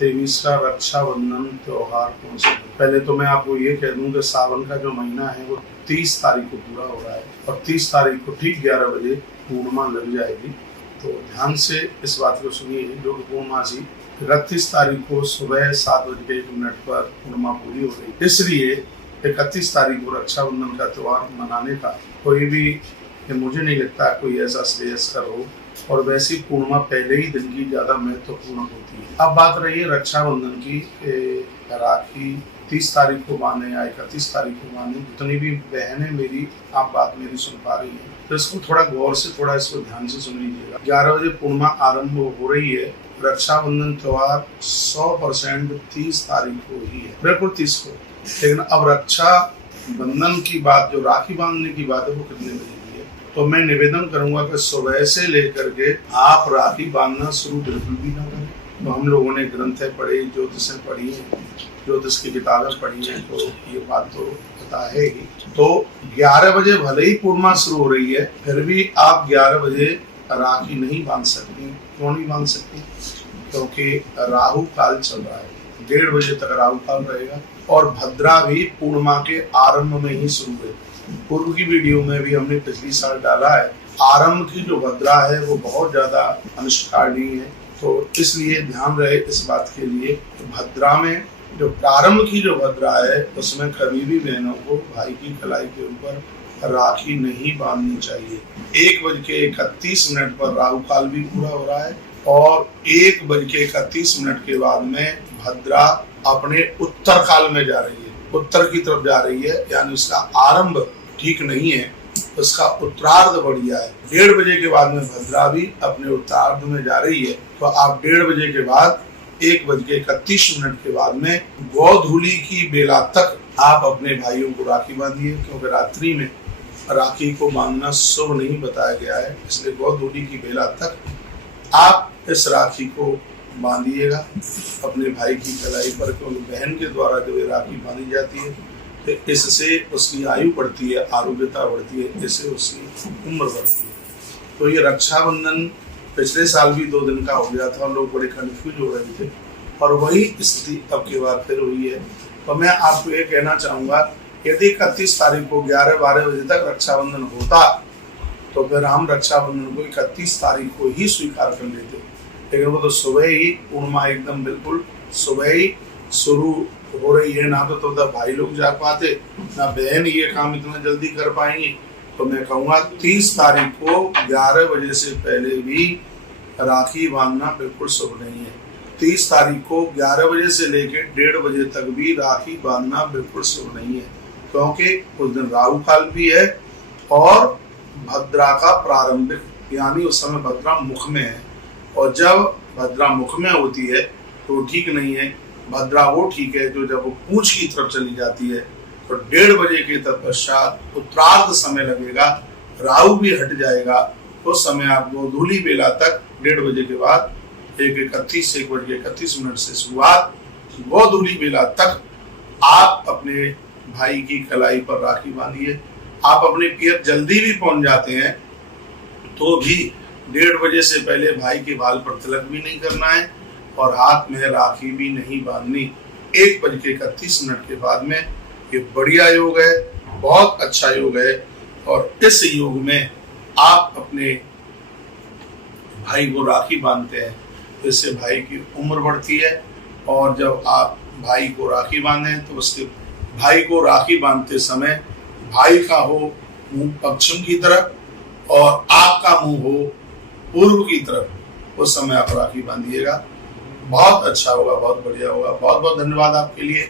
23वां रक्षाबंधन त्योहार कौन सा? पहले तो मैं आपको ये कह दूं कि सावन का जो महीना है वो 30 तारीख को पूरा हो रहा है और 30 तारीख को ठीक 11 बजे पूर्णिमा लग जाएगी। तो ध्यान से इस बात को सुनिए, जो पूर्णमासी 31 तारीख को सुबह 7:01 पर पूर्णिमा पूरी हो गई। इसलिए 31 तारीख को रक्षाबंधन का त्योहार मनाने का कोई भी, मुझे नहीं लगता कोई ऐसा श्रेयस्कर हो, और वैसी पूर्णिमा पहले ही दिन की ज्यादा महत्वपूर्ण होती है। अब बात रही है रक्षाबंधन की, राखी 30 तारीख को बांधे या 31 तारीख को बांधे। जितनी भी बहनें मेरी आप बात मेरी सुन पा रही है तो इसको थोड़ा गौर से, थोड़ा इसको ध्यान से सुन लीजिएगा। 11 बजे पूर्णिमा आरंभ हो रही है। रक्षाबंधन त्योहार 100% 30 तारीख को ही है, बिल्कुल 30 को। लेकिन अब रक्षा बंधन की बात, जो राखी बांधने की बात है, वो कितने बजे की है? तो मैं निवेदन करूंगा कि सुबह से लेकर के आप राखी बांधना शुरू बिल्कुल भी ना करें। तो हम लोगों ने ग्रंथें पढ़ी, ज्योतिषें पढ़ी है, ज्योतिष की किताबें पढ़ी है, तो ये बात तो पता है ही। तो 11 बजे भले ही पूर्णिमा शुरू हो रही है, फिर भी आप 11 बजे राखी नहीं बांध सकती। क्यों नहीं बांध सकती? क्योंकि राहु काल चल रहा है, 1:30 बजे तक राहु काल रहेगा और भद्रा भी पूर्णिमा के आरंभ में ही शुरू है। पूर्व की वीडियो में भी हमने पिछली साल डाला है, आरंभ की जो भद्रा है वो बहुत ज्यादा अनिष्टकारणी है। तो इसलिए ध्यान रहे इस बात के लिए, भद्रा में जो प्रारंभ की जो भद्रा है उसमें कभी भी बहनों को भाई की कलाई के ऊपर राखी नहीं बांधनी चाहिए। 1:31 पर राहु काल भी पूरा हो रहा है और 1:31 के बाद में भद्रा अपने उत्तर काल में जा रही है, उत्तर की तरफ जा रही है, यानी उसका आरंभ ठीक नहीं है, उसका उत्तरार्ध बढ़िया है। 1:30 बजे के बाद में भद्रा भी अपने उत्तरार्ध में जा रही है। तो आप 1:30 बजे के बाद 1:31 के बाद में गोधूली की बेला तक आप अपने भाइयों को राखी बांधिए, क्योंकि रात्रि में राखी को बांधना शुभ नहीं बताया गया है। इसलिए गोधूली की बेला तक आप इस राखी को बांधिएगा अपने भाई की कलाई पर, क्योंकि बहन के द्वारा जब ये राखी बांधी जाती है तो इससे उसकी आयु बढ़ती है, आरोग्यता बढ़ती है, इससे उसकी उम्र बढ़ती है। तो ये रक्षाबंधन पिछले साल भी 2 दिन का हो गया था, लोग बड़े कंफ्यूज हो रहे थे और वही स्थिति अब की बार फिर हुई है। तो मैं आपको ये कहना चाहूँगा, यदि 31 तारीख को 11-12 बजे तक रक्षाबंधन होता तो फिर हम रक्षाबंधन को 31 तारीख को ही स्वीकार कर लेते, लेकिन वो तो सुबह ही पूर्णिमा एकदम बिल्कुल सुबह ही शुरू हो रही है। ना तो भाई लोग जा पाते, ना बहन ये काम इतना जल्दी कर पाएंगे। तो मैं कहूँगा 30 तारीख को 11 बजे से पहले भी राखी बांधना बिल्कुल शुभ नहीं है। 30 तारीख को 11 बजे से लेकर 1:30 बजे तक भी राखी बांधना बिल्कुल शुभ नहीं है, क्योंकि उस दिन राहु काल भी है और भद्रा का प्रारंभिक, यानी उस समय भद्रा मुख में है, और जब भद्रा मुख में होती है तो ठीक नहीं है। भद्रा वो ठीक है जो जब वो पूंछ की तरफ चली जाती है तो 1:30 बजे के तत्पश्चात उत्तरार्ध समय लगेगा, राहु भी हट जाएगा। तो समय आप गोधूली बेला तक 1:30 बजे के बाद 1:31 से शुरुआत, गोधूली बेला तक आप अपने भाई की कलाई पर राखी बांधिए। आप अपने पियर जल्दी भी पहुंच जाते हैं तो भी 1:30 बजे से पहले भाई के बाल पर तिलक भी नहीं करना है और हाथ में राखी भी नहीं बांधनी। 1:31 के बाद में ये बढ़िया योग है, बहुत अच्छा योग है, और इस योग में आप अपने भाई को राखी बांधते हैं तो इससे भाई की उम्र बढ़ती है। और जब आप भाई को राखी बांधें तो उसके भाई को राखी बांधते समय भाई का हो मुंह पश्चिम की तरफ और आपका मुंह हो पूर्व की तरफ, उस समय आप राखी बांधिएगा। बहुत अच्छा होगा, बहुत बढ़िया होगा। बहुत बहुत धन्यवाद आपके लिए।